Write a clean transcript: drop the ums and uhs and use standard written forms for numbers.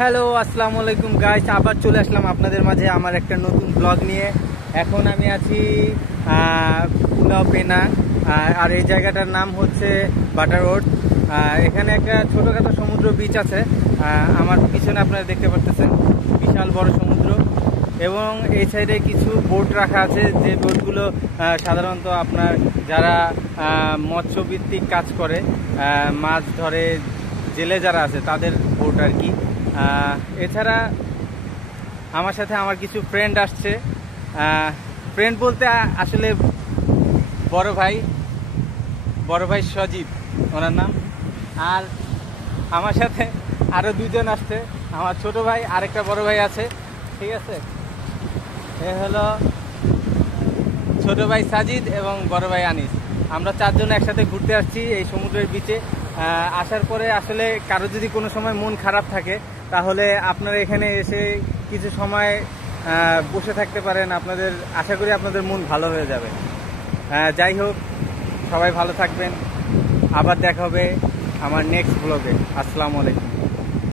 Hello, আসসালামু আলাইকুম guys. আবার চলে আসলাম আপনাদের মাঝে আমার একটা নতুন ব্লগ নিয়ে। এখন আমি আছি পুলাও পেনাং, আর এই জায়গাটার নাম হচ্ছে বাটার রোড। এখানে একটা ছোটোখাটো সমুদ্র বিচ আছে। আমার পিছনে আপনারা দেখতে পাচ্ছেন বিশাল বড় সমুদ্র, এবং এই সাইডে কিছু বোট রাখা আছে, যে বোটগুলো সাধারণত আপনার যারা মৎস্যভিত্তিক কাজ করে, মাছ ধরে, জেলে যারা আছে তাদের বোট আর কি। এছাড়া আমার সাথে আমার কিছু ফ্রেন্ড আসছে। ফ্রেন্ড বলতে আসলে বড় ভাই সজীব ওনার নাম। আর আমার সাথে আরও দুজন আসছে, আমার ছোট ভাই, আরেকটা বড় ভাই আছে, ঠিক আছে। এ হলো ছোট ভাই সাজিদ এবং বড় ভাই আনিস। আমরা চারজন একসাথে ঘুরতে আসছি এই সমুদ্রের বিচে। আসার পরে আসলে কারো যদি কোনো সময় মন খারাপ থাকে, তাহলে আপনারা এখানে এসে কিছু সময় বসে থাকতে পারেন। আপনাদের আশা করি আপনাদের মন ভালো হয়ে যাবে। যাই হোক, সবাই ভালো থাকবেন। আবার দেখা হবে আমার নেক্সট ব্লগে। আসসালামু আলাইকুম।